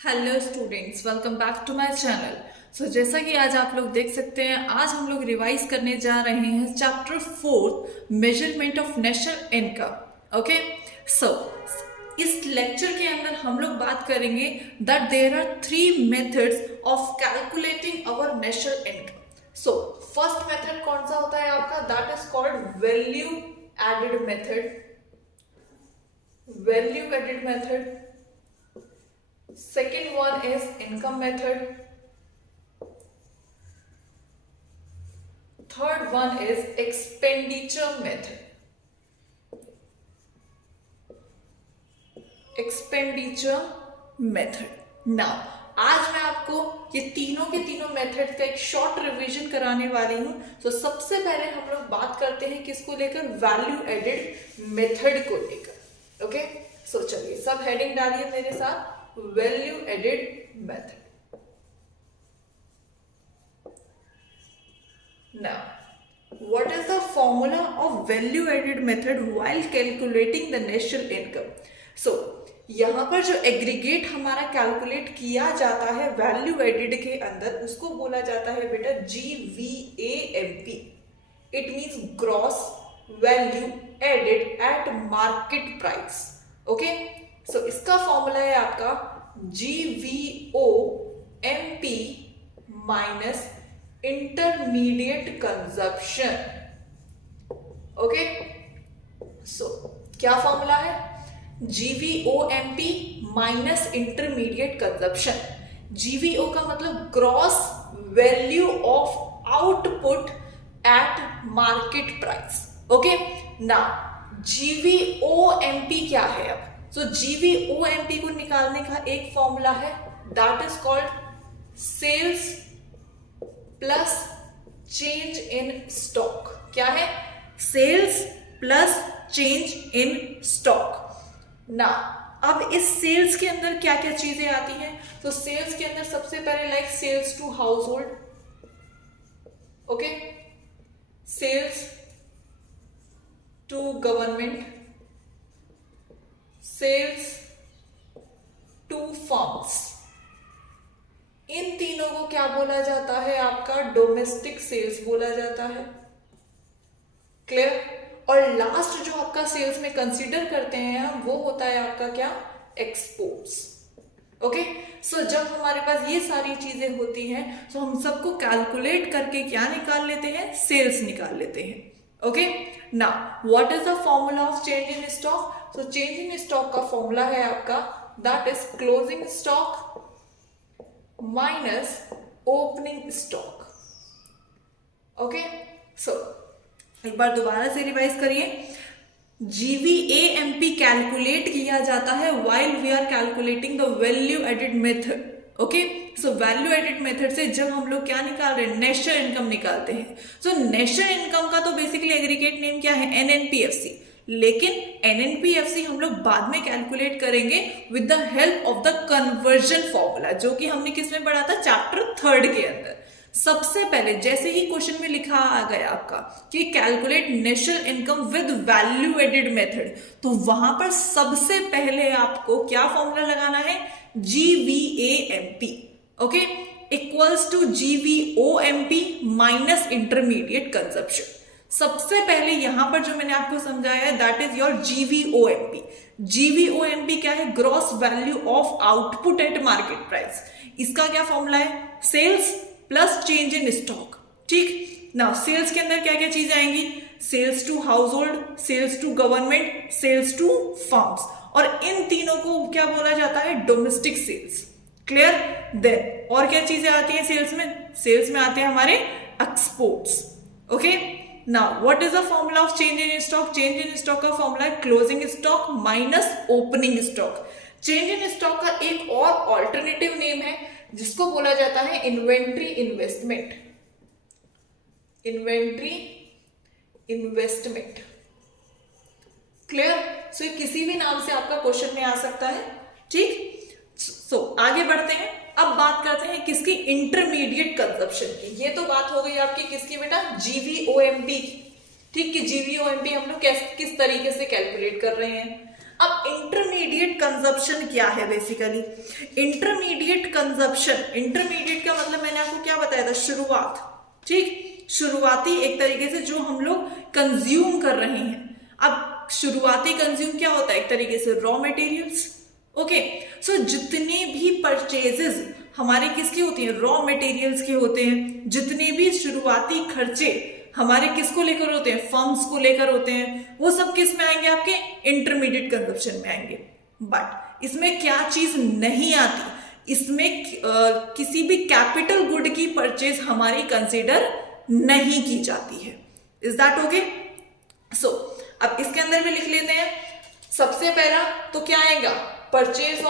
Hello students, welcome back to my channel. जैसा कि आज आप लोग देख सकते हैं, आज हम लोग रिवाइज करने जा रहे हैं chapter 4 measurement of national income. Okay, so इस लेक्चर के अंदर हम लोग बात करेंगे that there are 3 methods of calculating our national income. So first method कौन सा होता है आपका? That is called value added method. Value added method. Second one is income method. Third one is expenditure method. Expenditure method. Now, आज मैं आपको ये तीनों के तीनों मेथड का एक शॉर्ट रिवीजन कराने वाली हूँ। तो सबसे पहले हम लोग बात करते हैं किसको लेकर? वैल्यू एडेड मेथड को लेकर। ओके, सो चलिए सब हेडिंग डालिए मेरे साथ। Value added method. Now, what is the formula of value added method while calculating the national income? So, यहाँ पर जो एग्रीगेट हमारा कैलकुलेट किया जाता है वैल्यू एडेड के अंदर, उसको बोला जाता है बेटा GVAMP. It means gross value added at market price. Okay, so इसका फॉर्मूला है आपका GVOMP minus intermediate consumption. Okay, so क्या फॉर्मूला है? GVOMP minus intermediate consumption. GVO का मतलब gross value of output at market price. Okay, now GVOMP क्या है? अब सो GVOMP को निकालने का एक फॉर्मूला है, that is called sales plus change in stock. क्या है? Sales plus change in stock. ना अब इस सेल्स के अंदर क्या क्या चीजें आती हैं? तो सेल्स के अंदर सबसे पहले like sales to household, okay, sales to government, sales to firms. इन तीनों को क्या बोला जाता है? आपका डोमेस्टिक सेल्स बोला जाता है। क्लियर? और लास्ट जो आपका सेल्स में कंसीडर करते हैं हम, वो होता है आपका क्या? एक्सपोर्ट्स। ओके, सो जब हमारे पास ये सारी चीजें होती हैं तो हम सबको कैलकुलेट करके क्या निकाल लेते हैं? सेल्स निकाल लेते हैं। Okay, now what is the formula of change in stock? तो चेंज इन स्टॉक का फॉर्मूला है आपका, that is closing stock minus opening stock. Okay, so एक बार दोबारा से रिवाइज करिए। GVAMP कैलकुलेट किया जाता है while we are calculating the value added method. Okay, so value added method से जब हम लोग क्या निकाल रहे हैं? नेशनल इनकम निकालते हैं। सो नेशनल इनकम का तो बेसिकली एग्रीगेट नेम क्या है? NNPFC। लेकिन NNPFC हम लोग बाद में कैलकुलेट करेंगे with the help of the conversion formula, जो कि हमने किसमें पढ़ा था? चैप्टर 3 के अंदर। सबसे पहले जैसे ही क्वेश्चन में लिखा आ गया आपका कि calculate national income with value added method, तो वहां पर सबसे पहले आपको क्या फॉर्मूला लगाना है? GVAMP। Okay, equals to GVOMP minus intermediate consumption. सबसे पहले यहां पर जो मैंने आपको समझाया है that is your GVOMP। GVOMP क्या है? Gross value of output at market price. इसका क्या फॉर्मूला है? Sales plus change in stock. ठीक ना, सेल्स के अंदर क्या क्या चीजें आएंगी? Sales to household, sales to government, sales to firms, और इन तीनों को क्या बोला जाता है? Domestic sales. क्लियर? देन और क्या चीजें आती हैं सेल्स में? सेल्स में आते हैं हमारे exports. Okay, now what is the formula of change in stock? Change in stock का फॉर्मूला है closing stock minus opening stock. Change in stock का एक और ऑल्टरनेटिव नेम है जिसको बोला जाता है inventory investment. Inventory investment. Clear? So किसी भी नाम से आपका क्वेश्चन में आ सकता है। ठीक, सो आगे बढ़ते हैं। अब बात करते हैं किसकी? इंटरमीडिएट कंजप्शन की। ये तो बात हो गई आपकी किसकी बेटा? GVOMP की। ठीक, कि GVOMP हम लोग किस तरीके से कैलकुलेट कर रहे हैं। अब इंटरमीडिएट कंजप्शन क्या है? बेसिकली इंटरमीडिएट कंजप्शन, इंटरमीडिएट का मतलब मैंने आपको क्या बताया था? शुरुआत, ठीक, शुरुआती एक तरीके से जो हम लोग कंज्यूम कर रहे हैं। अब शुरुआती कंज्यूम क्या होता है? एक तरीके से रॉ मटेरियल्स। ओके, सो जितने भी परचेजेस हमारे किसके होती हैं? रॉ मटेरियल्स के होते हैं। जितने भी शुरुआती खर्चे हमारे किसको लेकर होते हैं? फर्म्स को लेकर होते हैं। वो सब किस में आएंगे? आपके इंटरमीडिएट कंजप्शन में आएंगे। बट इसमें क्या चीज नहीं आती? इसमें किसी भी कैपिटल गुड की परचेज हमारी कंसीडर नहीं की जाती है। Is that okay? सो अब इसके अंदर भी लिख लेते हैं। सबसे पहला तो क्या आएगा? परचेज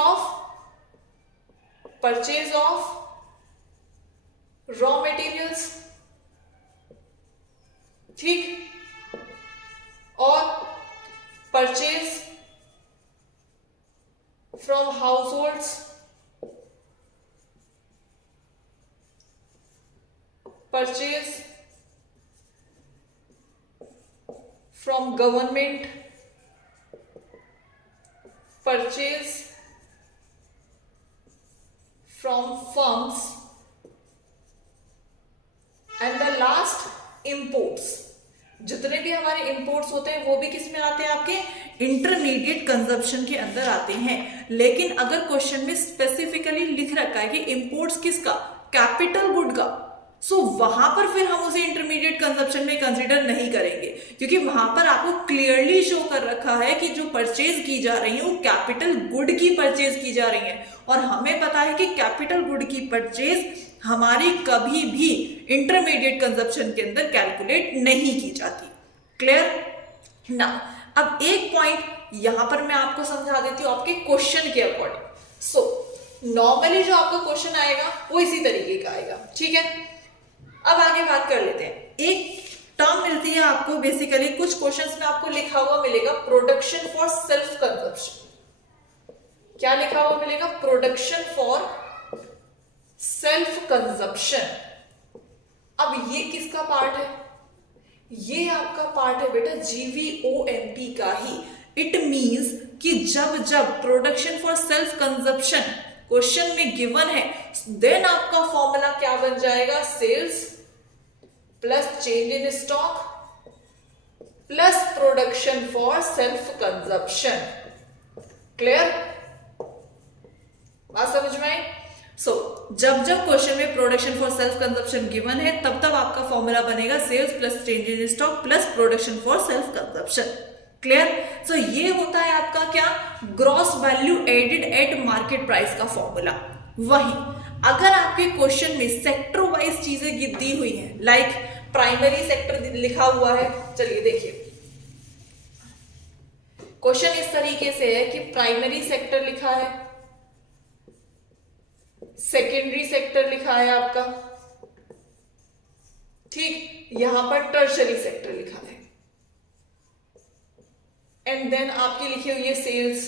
ऑफ रॉ मटेरियल्स, ठीक, और purchase from households, purchase from government, purchase from firms, and the last imports. जितने भी हमारे इंपोर्ट्स होते हैं वो भी किस में आते हैं? आपके इंटरमीडिएट कंजप्शन के अंदर आते हैं। लेकिन अगर क्वेश्चन में स्पेसिफिकली लिख रखा है कि इंपोर्ट्स किसका? कैपिटल गुड का, सो वहां पर फिर हम उसे इंटरमीडिएट कंजप्शन में कंसीडर नहीं करेंगे, क्योंकि वहां पर आपको क्लियरली शो कर रखा है कि जो परचेज की जा रही है वो कैपिटल गुड की परचेज की जा रही है। और हमें पता है कि कैपिटल गुड की परचेज हमारी कभी भी इंटरमीडिएट कंजप्शन के अंदर कैलकुलेट नहीं की जाती। क्लियर ना? अब एक पॉइंट यहां पर मैं आपको समझा देती हूं आपके क्वेश्चन के अकॉर्डिंग। सो नॉर्मली जो आपका क्वेश्चन आएगा वो इसी तरीके का आएगा, ठीक है। अब आगे बात कर लेते हैं। एक टर्म मिलती है आपको, बेसिकली कुछ क्वेश्चंस में आपको लिखा हुआ मिलेगा प्रोडक्शन फॉर सेल्फ कंजप्शन। क्या लिखा हुआ मिलेगा? Production for self consumption. अब ये किसका पार्ट है? ये आपका पार्ट है बेटा GVOMP का ही। इट मींस कि जब जब production for self consumption question में गिवन है, देन आपका फॉर्मूला क्या बन जाएगा? Sales plus change in stock plus production for self consumption. Clear? बात समझ में आई? सो जब जब क्वेश्चन में production for self consumption given है, तब तब आपका फॉर्मूला बनेगा sales plus change in stock plus production for self consumption. Clear? So ये होता है आपका क्या? Gross value added at market price का फॉर्मूला। वही अगर आपके क्वेश्चन में सेक्टर वाइज चीजें दी हुई हैं, लाइक प्राइमरी सेक्टर लिखा हुआ है, चलिए देखिए क्वेश्चन इस तरीके से है कि प्राइमरी सेक्टर लिखा है, सेकेंडरी सेक्टर लिखा है आपका, ठीक, यहां पर टर्शरी सेक्टर लिखा है, एंड देन आपकी लिखी हुई है सेल्स,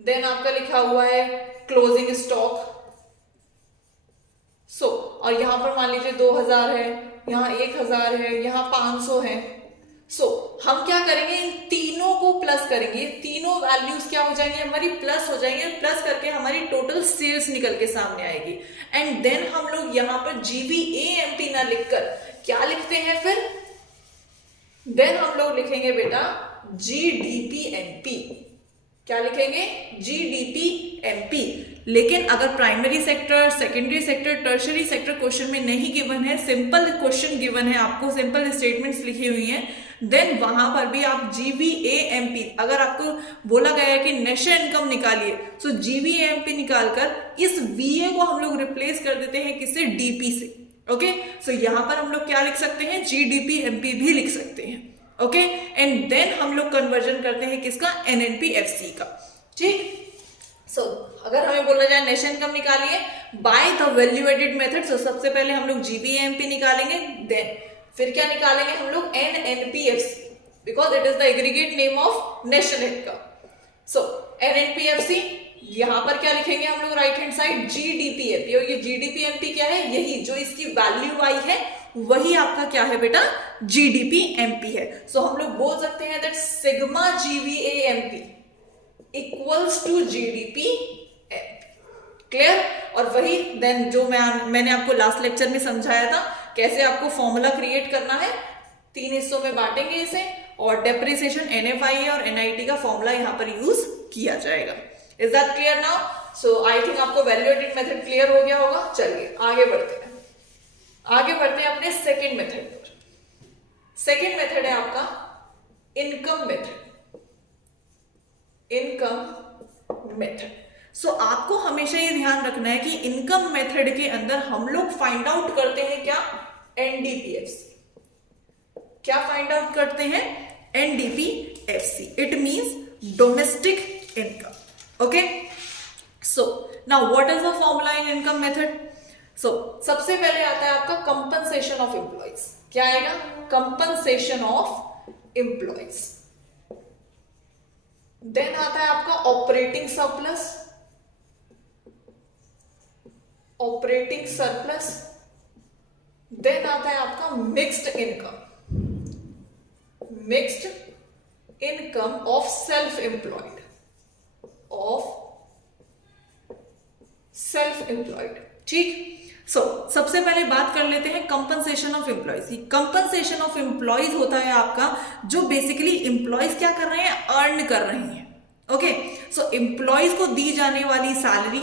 देन आपका लिखा हुआ है क्लोजिंग स्टॉक। सो और यहां पर मान लीजिए 2000 है, यहां 1000 है, यहां 500 है। सो हम क्या करेंगे? इन तीनों को प्लस करेंगे, तीनों वैल्यूज क्या हो जाएंगे? हमारी प्लस हो जाएंगे, प्लस करके हमारी टोटल सेल्स निकल के सामने आएगी। एंड देन हम लोग यहां पर GVAMP ना लिखकर क्या लिखते हैं फिर? देन हम लोग लिखेंगे बेटा GDPMP। क्या लिखेंगे? GDPMP। लेकिन अगर primary sector, secondary sector, tertiary sector question में नहीं गिवन है, सिंपल क्वेश्चन गिवन है, आपको सिंपल स्टेटमेंट्स लिखी हुई हैं, देन वहां पर भी आप GVAMP, अगर आपको बोला गया है कि नेशनल इनकम निकालिए, सो GVAMP निकालकर इस VA को हम लोग रिप्लेस कर देते हैं किससे? DP से। ओके, सो यहां पर हम लोग क्या लिख सकते हैं? GDPMP भी लिख सकते हैं। ओके, एंड देन हम लोग कन्वर्जन करते हैं किसका? NNPFC का। ठीक, सो अगर हमें बोला जाए नेशनल इनकम निकालिए by the value added method, तो सबसे पहले हम लोग GVAMP निकालेंगे, देन फिर क्या निकालेंगे हम लोग? NNPFC, because it is the aggregate name of national income. So NNPFC, यहां पर क्या लिखेंगे हम लोग? Right hand side GDPMP। और ये GDPMP क्या है? यही जो इसकी वैल्यू आई है वही आपका क्या है बेटा? GDPMP है। सो हम लोग बोल सकते हैं that sigma GVAMP equals to GDP clear. और वही देन जो मैंने आपको लास्ट लेक्चर में समझाया था कैसे आपको फॉर्मूला क्रिएट करना है, 3 हिस्सों में बांटेंगे इसे, और डेप्रिसिएशन NFI और NIT का फॉर्मूला यहां पर यूज किया जाएगा। Is that clear now? So I think आपको वैल्यू एडिड मेथड क्लियर हो गया होगा। चलिए आगे बढ़ते हैं, अपने सेकेंड मेथड पर। सेकेंड मेथड है आपका income method. Income method. So आपको हमेशा ये ध्यान रखना है कि इनकम मेथड के अंदर हम लोग फाइंड आउट करते हैं क्या? NDPFC। क्या फाइंड आउट करते हैं? NDPFC। It means domestic income. Okay, so now what is the formula in income method? So सबसे पहले आता है आपका कंपनसेशन ऑफ एम्प्लॉइज। क्या आएगा? Compensation of employees. देन आता है आपका operating surplus, operating surplus. Then आता है आपका mixed income, mixed income of self employed, ठीक। सो सबसे पहले बात कर लेते हैं compensation of employees. Compensation of employees होता है आपका जो बेसिकली एम्प्लॉयज क्या कर रहे हैं? अर्न कर रहे हैं। ओके, सो एम्प्लॉयज को दी जाने वाली सैलरी,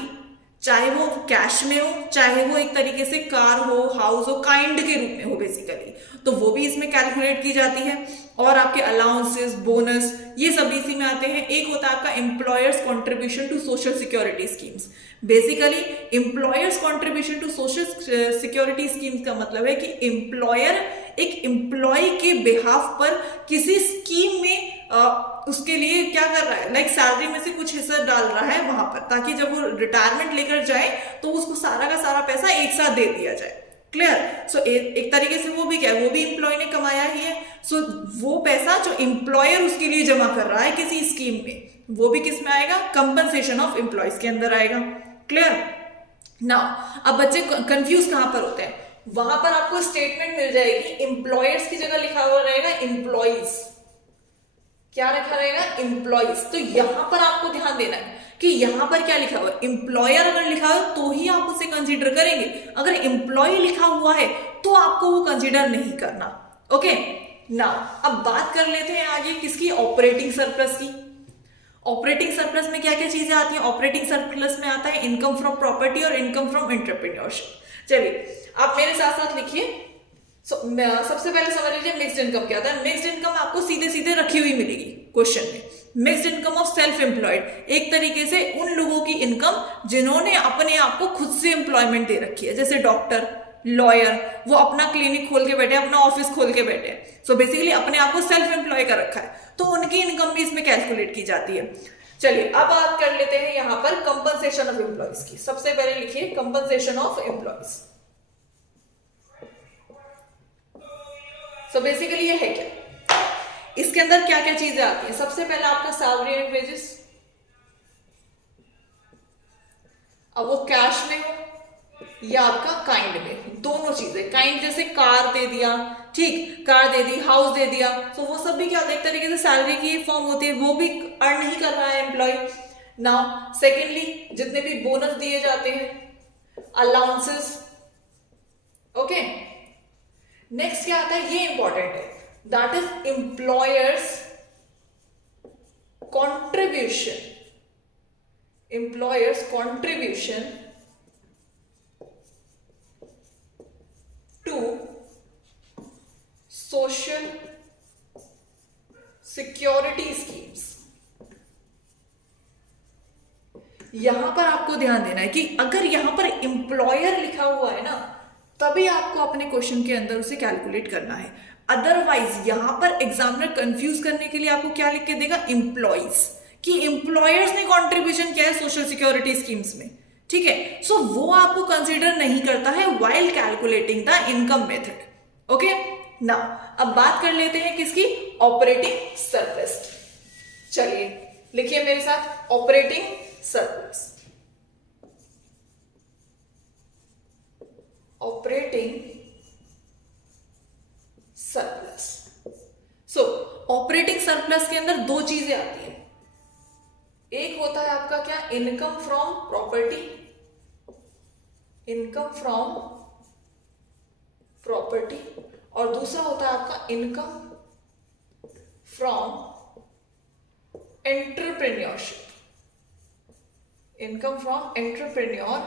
चाहे वो कैश में हो, चाहे वो एक तरीके से कार हो, हाउस हो, काइंड के रूप में हो बेसिकली, तो वो भी इसमें कैलकुलेट की जाती है। और आपके अलाउंसेस, बोनस, ये सब इसी में आते हैं। एक होता है आपका employers contribution to social security schemes. Basically employers contribution to social security schemes का मतलब है कि एम्प्लॉयर एक एम्प्लॉय के बिहाफ पर किसी स्कीम में उसके लिए क्या कर रहा है, लाइक सैलरी में से कुछ हिस्सा डाल रहा है वहां पर, ताकि जब वो रिटायरमेंट लेकर जाए तो उसको सारा का सारा पैसा एक साथ दे दिया जाए। क्लियर? सो एक तरीके से वो भी क्या है, वो भी एम्प्लॉय ने कमाया ही है। सो वो पैसा जो एम्प्लॉयर उसके लिए जमा कर रहा है किसी स्कीम में, वो भी किस में आएगा? कंपनसेशन ऑफ एम्प्लॉयज के अंदर आएगा। क्लियर? नाउ अब बच्चे कंफ्यूज कहां पर होते हैं? वहां पर आपको स्टेटमेंट मिल जाएगी, एम्प्लॉयर्स की जगह लिखा हुआ रहेगा एम्प्लॉयज। क्या रखा रहेगा? एम्प्लॉयज। तो यहां पर आपको ध्यान देना है कि यहां पर क्या लिखा हुआ है। एम्प्लॉयर अगर लिखा हो तो ही आप उसे कंसीडर करेंगे, अगर एम्प्लॉय लिखा हुआ है तो आपको वो कंसीडर नहीं करना। ओके, नाउ अब बात कर लेते हैं आगे किसकी? ऑपरेटिंग सरप्लस की। ऑपरेटिंग सरप्लस में क्या क्या चीजें आती हैं? ऑपरेटिंग सरप्लस में आता है इनकम फ्रॉम प्रॉपर्टी और इनकम फ्रॉम एंटरप्रेन्योरशिप। चलिए आप मेरे साथ साथ लिखिए। सबसे पहले समझ लीजिए मिक्स्ड इनकम क्या होता है। मिक्स्ड इनकम आपको सीधे सीधे रखी हुई मिलेगी क्वेश्चन में। Mixed income of self employed, एक तरीके से उन लोगों की इनकम जिन्होंने अपने आप को खुद से एम्प्लॉयमेंट दे रखी है, जैसे डॉक्टर, लॉयर, वो अपना क्लिनिक खोल के बैठे, अपना ऑफिस खोल के बैठे, सो बेसिकली अपने आप को सेल्फ एम्प्लॉय कर रखा है, तो उनकी इनकम भी इसमें कैलकुलेट की जाती है। चलिए अब बात कर लेते हैं यहां पर कंपनसेशन ऑफ एम्प्लॉयज की। सबसे पहले लिखिए compensation of employees. So basically ये है क्या? इसके अंदर क्या क्या चीजें आती हैं? सबसे पहले आपका सैलरी एंड वेजेस, अब वो कैश में हो या आपका काइंड में, दोनों चीजें। काइंड जैसे कार दे दिया, ठीक, कार दे दी, हाउस दे दिया, तो वो सब भी क्या होता है? एक तरीके से सैलरी की फॉर्म होती है, वो भी अर्न नहीं कर रहा है एम्प्लॉय। नाउ सेकेंडली जितने भी बोनस दिए जाते हैं, अलाउंसेस। ओके, नेक्स्ट क्या आता है? ये इंपॉर्टेंट है, that is employers contribution. Employers contribution to social security schemes. यहां पर आपको ध्यान देना है कि अगर यहां पर एम्प्लॉयर लिखा हुआ है ना, तभी आपको अपने क्वेश्चन के अंदर उसे कैलकुलेट करना है। अदरवाइज यहां पर एग्जामिनर कंफ्यूज करने के लिए आपको क्या लिख के देगा? एम्प्लॉइज, कि एम्प्लॉयर्स ने कंट्रीब्यूशन किया है सोशल सिक्योरिटी स्कीम्स में, ठीक है। सो वो आपको कंसीडर नहीं करता है while calculating the income method. Okay, now अब बात कर लेते हैं किसकी? Operating surplus. चलिए लिखिए मेरे साथ ऑपरेटिंग सरप्लस। Operating surplus. सो ऑपरेटिंग सरप्लस के अंदर दो चीजें आती हैं, income from property, income from property, और दूसरा होता है आपका income from entrepreneurship, income from entrepreneurship.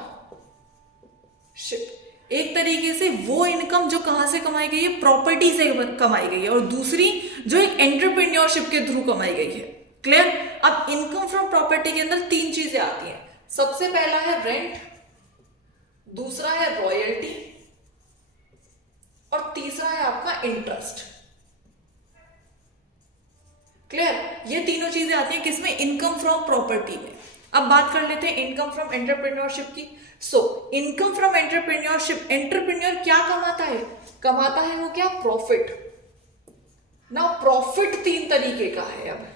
एक तरीके से वो इनकम जो कहां से कमाई गई है, प्रॉपर्टी से कमाई गई है, और दूसरी जो एक एंटरप्रेन्योरशिप के थ्रू कमाई गई है। क्लियर? अब इनकम फ्रॉम प्रॉपर्टी के अंदर तीन चीजें आती हैं। सबसे पहला है रेंट, दूसरा है रॉयल्टी, और तीसरा है आपका इंटरेस्ट। क्लियर? ये तीनों चीजें आती हैं किसमें, इनकम फ्रॉम प्रॉपर्टी में। अब बात कर लेते हैं इनकम फ्रॉम एंटरप्रेन्योरशिप की। इनकम फ्रॉम एंटरप्रेन्योरशिप, एंटरप्रेन्योर क्या कमाता है? कमाता है वो क्या, प्रॉफिट। ना प्रॉफिट तीन तरीके का है। अब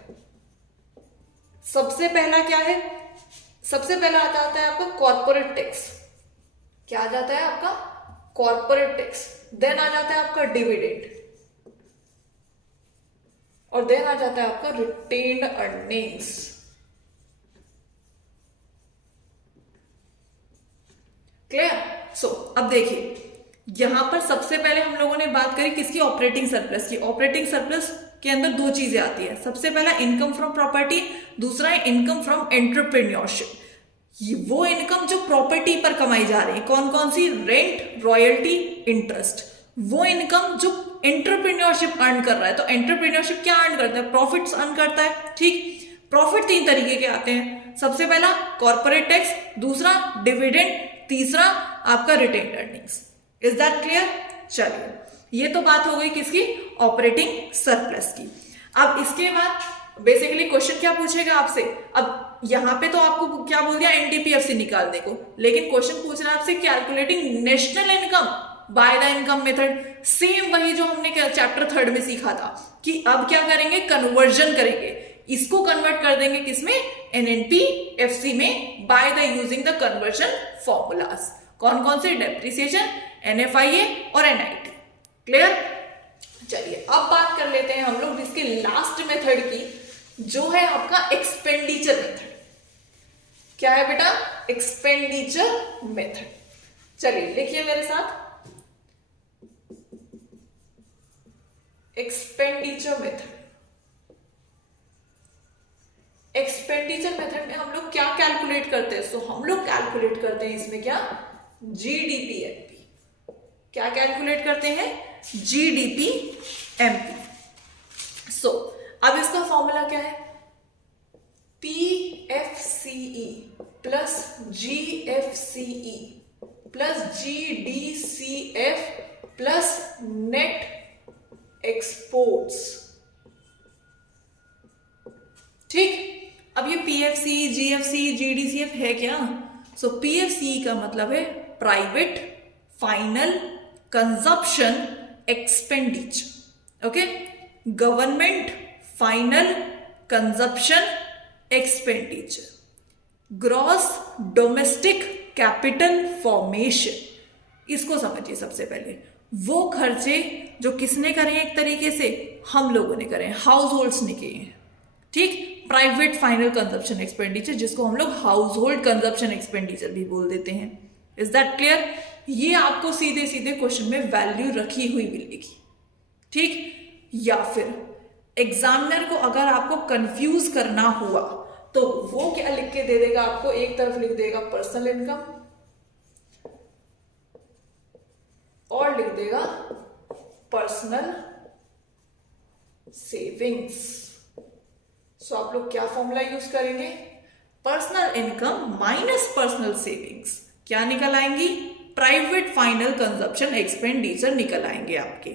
सबसे पहला क्या है, सबसे पहला आता है आपका कॉर्पोरेट टैक्स। क्या आ जाता है आपका, कॉर्पोरेट टैक्स। देन आ जाता है आपका डिविडेंड, और देन आ जाता है आपका रिटेन्ड अर्निंग्स। क्लियर? अब देखिए यहां पर सबसे पहले हम लोगों ने बात करी किसकी, ऑपरेटिंग सरप्लस की। ऑपरेटिंग सरप्लस के अंदर दो चीजें आती है, सबसे पहला इनकम फ्रॉम प्रॉपर्टी, दूसरा है इनकम फ्रॉम एंटरप्रेन्योरशिप। वो इनकम जो प्रॉपर्टी पर कमाई जा रही है, कौन कौन सी, रेंट, रॉयल्टी, इंटरेस्ट। वो इनकम जो एंटरप्रेन्योरशिप अर्न कर रहा है, तो एंटरप्रेन्योरशिप क्या अर्न करता है, प्रॉफिट्स अर्न करता है। ठीक, प्रॉफिट तीन तरीके के आते हैं, सबसे पहला कॉर्पोरेट टैक्स, दूसरा डिविडेंड, तीसरा आपका retained earnings. Is that clear? चलिए, ये तो बात हो गई किसकी, ऑपरेटिंग सरप्लस की। अब इसके बाद बेसिकली क्वेश्चन क्या पूछेगा आपसे, अब यहां पे तो आपको क्या बोल दिया, एनडीपीएफ निकालने को, लेकिन क्वेश्चन पूछ रहा है आपसे calculating national income by the income method. Same वही जो हमने चैप्टर 3 में सीखा था कि अब क्या करेंगे, कन्वर्जन करेंगे, इसको कन्वर्ट कर देंगे किसमें, एनएनपीएफसी में, by the using the conversion formulas. कौन कौन से, डेप्रिसिएशन, एनएफआईए और एनआईटी। क्लियर? चलिए अब बात कर लेते हैं हम लोग इसके लास्ट मेथड की, जो है आपका एक्सपेंडिचर मेथड। क्या है बेटा, एक्सपेंडिचर मेथड। चलिए लिखिए मेरे साथ, एक्सपेंडिचर मेथड। एक्सपेंडिचर मेथड में हम लोग क्या कैलकुलेट करते हैं, हम लोग कैलकुलेट करते हैं इसमें क्या, जीडीपीएमपी। क्या कैलकुलेट करते हैं, जीडीपीएमपी। अब इसका फॉर्मूला क्या है, PFCE plus GFCE plus GDCF plus net exports. ठीक, अब ये पीएफसी, जीएफसी, जीडीसीएफ है क्या, पीएफसी का मतलब है private final consumption expenditure. Okay, government final consumption expenditure, gross domestic capital formation. इसको समझिए, सबसे पहले वो खर्चे जो किसने करे हैं, एक तरीके से हम लोगों ने करे हैं, हाउस होल्ड्स ने किए हैं। ठीक, प्राइवेट फाइनल कंजप्शन एक्सपेंडिचर, जिसको हम लोग हाउस होल्ड कंजप्शन एक्सपेंडिचर भी बोल देते हैं। Is that clear? ये आपको सीधे सीधे क्वेश्चन में वैल्यू रखी हुई मिलेगी। ठीक, या फिर एग्जामिनर को अगर आपको कंफ्यूज करना हुआ तो वो क्या लिख के दे देगा आपको, एक तरफ लिख देगा पर्सनल इनकम और लिख देगा पर्सनल सेविंग्स। आप लोग क्या फॉर्मूला यूज करेंगे, personal income minus personal savings, क्या निकल आएंगी, प्राइवेट फाइनल कंजप्शन एक्सपेंडिचर निकल आएंगे आपके।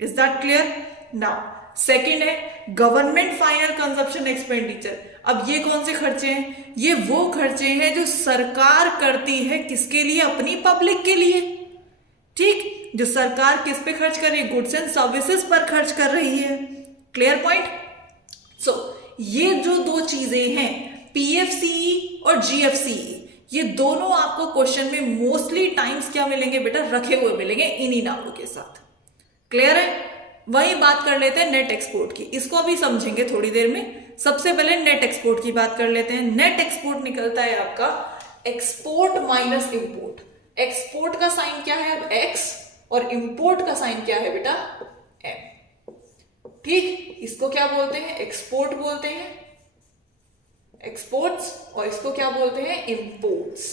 Is that clear? Now second है गवर्नमेंट फाइनल कंजप्शन एक्सपेंडिचर। अब ये कौन से खर्चे हैं, ये वो खर्चे हैं जो सरकार करती है, किसके लिए, अपनी पब्लिक के लिए। ठीक, जो सरकार किस पे खर्च कर रही है, गुड्स एंड सर्विसेज पर खर्च कर रही है। Clear point? ये जो दो चीजें हैं, पीएफसीई और जीएफसीई, ये दोनों आपको क्वेश्चन में मोस्टली टाइम्स क्या मिलेंगे बेटा, रखे हुए मिलेंगे इन्हीं नामों के साथ। क्लियर है? वही बात कर लेते हैं नेट एक्सपोर्ट की, इसको अभी समझेंगे थोड़ी देर में। सबसे पहले नेट एक्सपोर्ट की बात कर लेते हैं। नेट एक्सपोर्ट निकलता है आपका एक्सपोर्ट माइनस इंपोर्ट। एक्सपोर्ट का साइन क्या है एक्स और इंपोर्ट का साइन क्या है बेटा एम। ठीक, इसको क्या बोलते हैं एक्सपोर्ट बोलते हैं, एक्सपोर्ट्स, और इसको क्या बोलते हैं इंपोर्ट्स।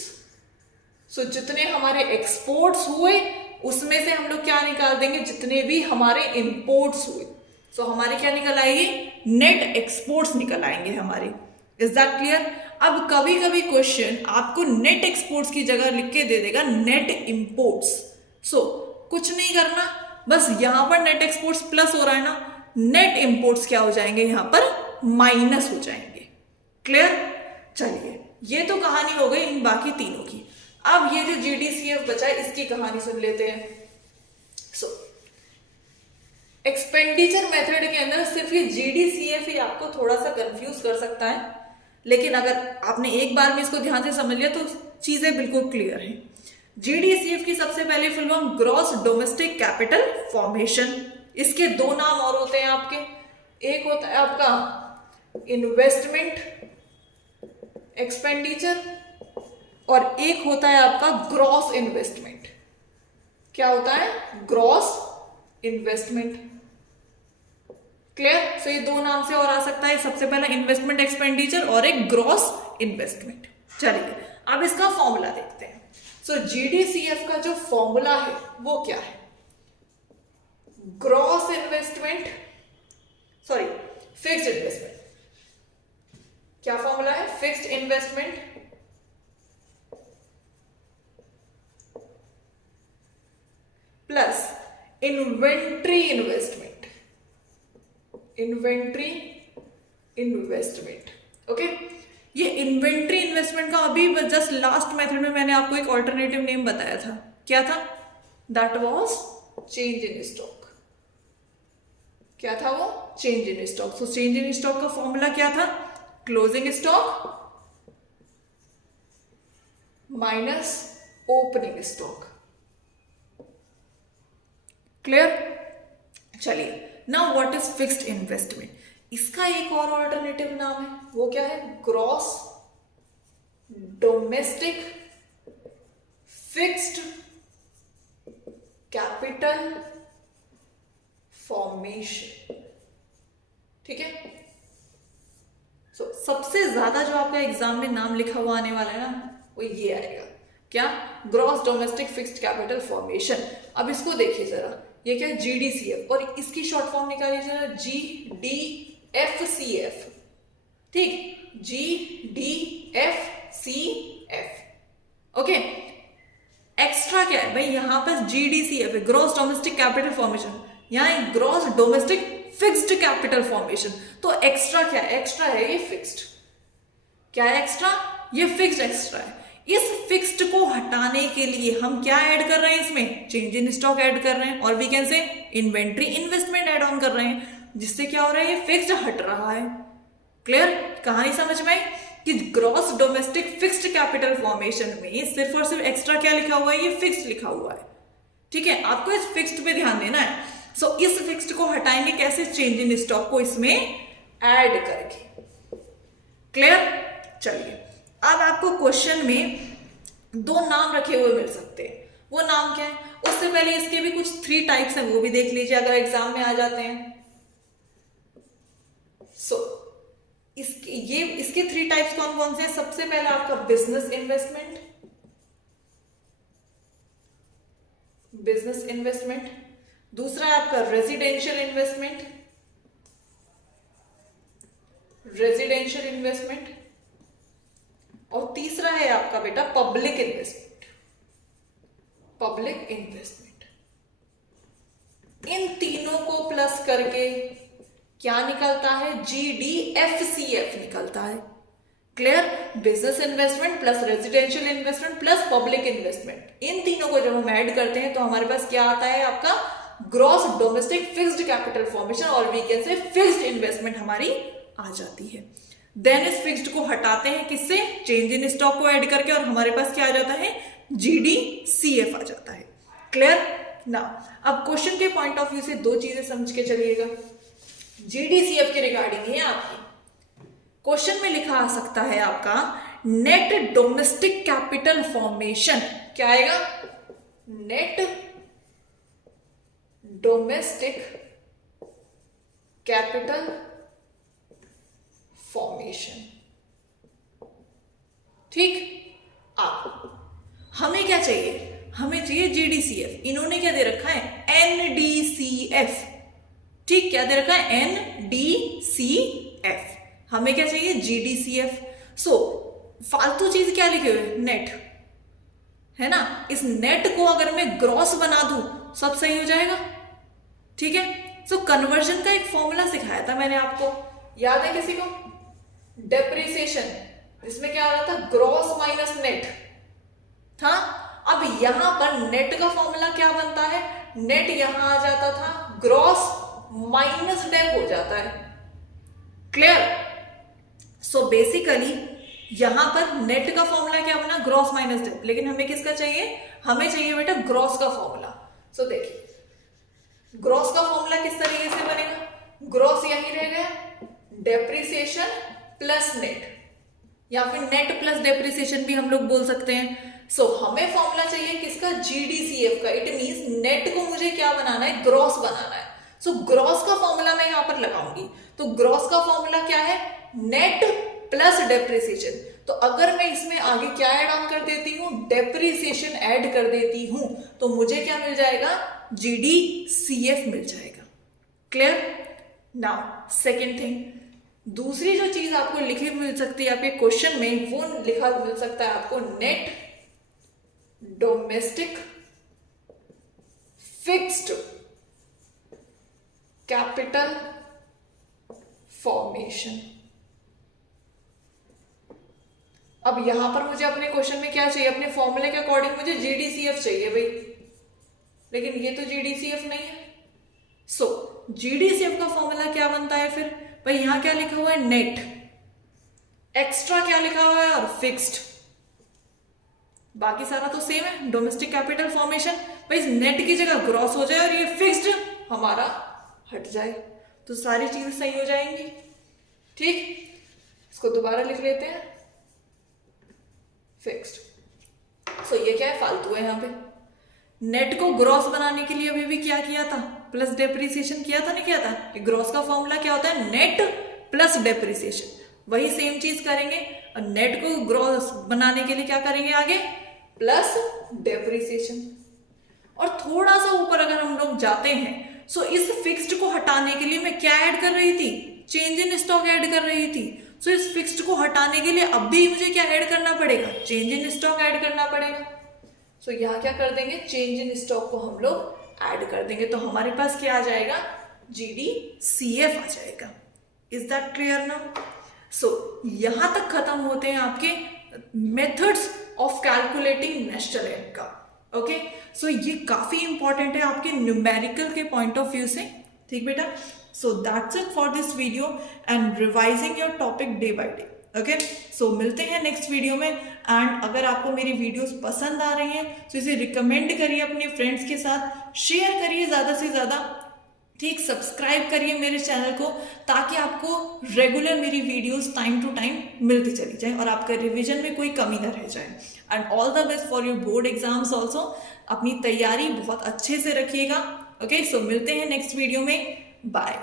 सो जितने हमारे एक्सपोर्ट्स हुए उसमें से हम लोग क्या निकाल देंगे, जितने भी हमारे इंपोर्ट्स हुए। सो हमारी क्या निकल आएगी, नेट एक्सपोर्ट्स निकल आएंगे हमारे। Is that clear. अब कभी कभी क्वेश्चन आपको नेट एक्सपोर्ट्स की जगह लिख के दे देगा नेट इंपोर्ट्स। सो कुछ नहीं करना, बस यहां पर नेट एक्सपोर्ट्स प्लस हो रहा है ना, नेट इंपोर्ट्स क्या हो जाएंगे यहां पर माइनस हो जाएंगे। क्लियर। चलिए ये तो कहानी हो गई इन बाकी तीनों की। अब ये जो जीडीसीएफ बचा है इसकी कहानी सुन लेते हैं। सो एक्सपेंडिचर मेथड के अंदर सिर्फ ये जीडीसीएफ ही आपको थोड़ा सा कंफ्यूज कर सकता है, लेकिन अगर आपने एक बार में इसको ध्यान से समझ लिया तो चीजें बिल्कुल क्लियर हैं। जीडीसीएफ की सबसे पहले full form gross domestic capital formation. इसके दो नाम और होते हैं आपके, एक होता है आपका इन्वेस्टमेंट एक्सपेंडिचर और एक होता है आपका ग्रॉस इन्वेस्टमेंट। क्या होता है, ग्रॉस इन्वेस्टमेंट। क्लियर। सो ये दो नाम से और आ सकता है, सबसे पहला इन्वेस्टमेंट एक्सपेंडिचर और एक ग्रॉस इन्वेस्टमेंट। चलिए अब इसका फॉर्मूला देखते हैं। सो जीडीसीएफ का जो फॉर्मूला है वो क्या है, gross investment, sorry fixed investment. क्या फॉर्मूला है, fixed investment plus inventory investment, inventory investment. Okay, ये इन्वेंट्री इन्वेस्टमेंट का अभी जस्ट लास्ट मेथड में मैंने आपको एक ऑल्टरनेटिव नेम बताया था, क्या था, that was change in stock. क्या था वो, change in stock. So change in stock का फॉर्मूला क्या था, closing stock minus opening stock. Clear. चलिए now what is fixed investment. इसका एक और ऑल्टरनेटिव नाम है, वो क्या है, gross domestic fixed capital formation. ठीक है। सो सबसे ज्यादा जो आपका एग्जाम में नाम लिखा हुआ आने वाला है ना, वो ये आएगा, क्या, gross domestic fixed capital formation. अब इसको देखिए जरा, ये क्या है, जीडीसीएफ, और इसकी शॉर्ट फॉर्म निकालिए जरा, जीडीएफसीएफ। ठीक, जीडीएफसीएफ। ओके, एक्स्ट्रा क्या है भाई, यहां पर जीडीसीएफ है, ग्रॉस डोमेस्टिक कैपिटल फॉर्मेशन, यहां gross domestic fixed capital formation. तो एक्स्ट्रा क्या है, एक्स्ट्रा है ये फिक्स्ड। क्या है एक्स्ट्रा, ये फिक्स्ड एक्स्ट्रा है। इस फिक्स्ड को हटाने के लिए हम क्या ऐड कर रहे हैं, इसमें चेंज इन स्टॉक ऐड कर रहे हैं, और we can say inventory investment add on कर रहे हैं, जिससे क्या हो रहा है, ये फिक्स्ड हट रहा है। क्लियर, कहानी समझ में आई कि gross domestic fixed capital formation में सिर्फ और सिर्फ एक्स्ट्रा क्या लिखा हुआ है, ये फिक्स्ड लिखा हुआ है। ठीक है, आपको इस फिक्स्ड पे ध्यान देना है। सो इस फिक्स्ड को हटाएंगे कैसे, चेंज इन स्टॉक को इसमें ऐड करके। क्लियर। चलिए अब आपको क्वेश्चन में दो नाम रखे हुए मिल सकते हैं, वो नाम क्या है, उससे पहले इसके भी कुछ 3 टाइप्स हैं, वो भी देख लीजिए अगर एग्जाम में आ जाते हैं। सो इसके 3 टाइप्स कौन कौन से हैं। सबसे पहला आपका बिजनेस इन्वेस्टमेंट, बिजनेस इन्वेस्टमेंट। दूसरा है आपका रेजिडेंशियल इन्वेस्टमेंट, रेजिडेंशियल इन्वेस्टमेंट। और तीसरा है आपका बेटा पब्लिक इन्वेस्टमेंट, पब्लिक इन्वेस्टमेंट। इन तीनों को प्लस करके क्या निकलता है, जीडीएफसीएफ निकलता है। Clear, business investment plus residential investment plus public investment, इन तीनों को जब हम ऐड करते हैं तो हमारे पास क्या आता है, आपका gross domestic fixed capital formation, और we can say fixed investment हमारी आ जाती है। देन इस फिक्स्ड को हटाते हैं किससे, चेंज इन स्टॉक को ऐड करके, और हमारे पास क्या आ जाता है, जीडीसीएफ आ जाता है। क्लियर ना। अब क्वेश्चन के पॉइंट ऑफ व्यू से 2 चीजें समझ के चलिएगा। जीडीसीएफ के रिगार्डिंग है आपकी, क्वेश्चन में लिखा आ सकता है आपका नेट डोमेस्टिक कैपिटल फॉर्मेशन। क्या आएगा? Net domestic capital formation. ठीक। अब हमें क्या चाहिए? हमें चाहिए जीडीसीएफ। इन्होंने क्या दे रखा है? एनडीसीएफ। ठीक, क्या दे रखा है? एनडीसीएफ। हमें क्या चाहिए? जीडीसीएफ। सो फालतू चीज क्या लिखे हुए? नेट, है ना। इस नेट को अगर मैं ग्रॉस बना दूं सब सही हो जाएगा। ठीक है। सो कन्वर्जन का एक फॉर्मूला सिखाया था मैंने आपको, याद है किसी को? डेप्रिसिएशन, इसमें क्या हो रहा था? ग्रॉस माइनस नेट था। अब यहां पर नेट का फॉर्मूला क्या बनता है? नेट यहां आ जाता था, ग्रॉस माइनस डेप हो जाता है। क्लियर? सो बेसिकली यहां पर नेट का फॉर्मूला क्या बना? ग्रॉस माइनस डेप। लेकिन हमें किसका चाहिए? हमें चाहिए बेटा ग्रॉस का फॉर्मूला। सो देखिए ग्रॉस का फॉर्मूला किस तरीके से बनेगा? ग्रॉस यही रहेगा, डेप्रिसिएशन प्लस नेट, या फिर नेट प्लस डेप्रिसिएशन भी हम लोग बोल सकते हैं। सो हमें फॉर्मूला चाहिए किसका? जीडीसीएफ का। इट मींस नेट को मुझे क्या बनाना है? ग्रॉस बनाना है। सो ग्रॉस का फॉर्मूला मैं यहां पर लगाऊंगी। तो ग्रॉस का फॉर्मूला क्या है? Net plus depreciation. तो अगर मैं इसमें आगे क्या ऐड ऑन कर देती हूं? डेप्रिसिएशन ऐड कर देती हूं, तो मुझे क्या मिल जाएगा? जीडीसीएफ मिल जाएगा। क्लियर? नाउ सेकेंड थिंग, दूसरी जो चीज आपको लिखी मिल सकती है आपके क्वेश्चन में, वो लिखा मिल सकता है आपको net domestic fixed capital formation. अब यहां पर मुझे अपने क्वेश्चन में क्या चाहिए? अपने फॉर्मूले के अकॉर्डिंग मुझे जीडीसीएफ चाहिए भाई, लेकिन ये तो जीडीसीएफ नहीं है। सो जीडीसीएफ का फॉर्मूला क्या बनता है फिर? भाई यहां क्या लिखा हुआ है? नेट, एक्स्ट्रा क्या लिखा हुआ है? और फिक्स्ड। बाकी सारा तो सेम है, डोमेस्टिक कैपिटल फॉर्मेशन। भाई इस नेट की जगह ग्रॉस हो जाए और ये फिक्स्ड हमारा हट जाए, तो सारी चीजें सही हो जाएंगी। ठीक, इसको दोबारा लिख लेते हैं, फिक्स्ड। सो ये क्या है? फालतू है यहां पे। नेट को ग्रॉस बनाने के लिए अभी भी क्या किया था? प्लस डेप्रिसिएशन किया था, नहीं किया था? ग्रॉस का फॉर्मूला क्या होता है? Net plus depreciation. वही सेम चीज करेंगे और नेट को ग्रॉस बनाने के लिए क्या करेंगे आगे? Plus depreciation. और थोड़ा सा ऊपर अगर हम लोग जाते हैं, सो इस फिक्स्ड को हटाने के लिए मैं क्या ऐड कर रही थी? चेंज इन स्टॉक ऐड कर रही थी। सो इस फिक्स्ड को हटाने के लिए अब भी मुझे क्या ऐड करना पड़ेगा? चेंज इन स्टॉक ऐड करना पड़ेगा। सो यहां क्या कर देंगे? चेंज इन स्टॉक को हम लोग ऐड कर देंगे, तो हमारे पास क्या आ जाएगा? जीडीसीएफ आ जाएगा। Is that clear now? So यहां तक खत्म होते हैं आपके methods of calculating national income. Okay, so ये काफी इंपॉर्टेंट है आपके न्यूमेरिकल के पॉइंट ऑफ व्यू से। ठीक बेटा? So that's it for this video and revising your topic day by day. Okay, so मिलते हैं नेक्स्ट वीडियो में। एंड अगर आपको मेरी वीडियोस पसंद आ रही हैं तो इसे रिकमेंड करिए अपने फ्रेंड्स के साथ, शेयर करिए ज़्यादा से ज़्यादा। ठीक, सब्सक्राइब करिए मेरे चैनल को, ताकि आपको रेगुलर मेरी वीडियोस टाइम टू टाइम मिलती चली जाए और आपका रिवीजन में कोई कमी ना रह जाए। And all the best for your board exams also. अपनी तैयारी बहुत अच्छे से रखिएगा। ओके, सो मिलते हैं नेक्स्ट वीडियो में। बाय।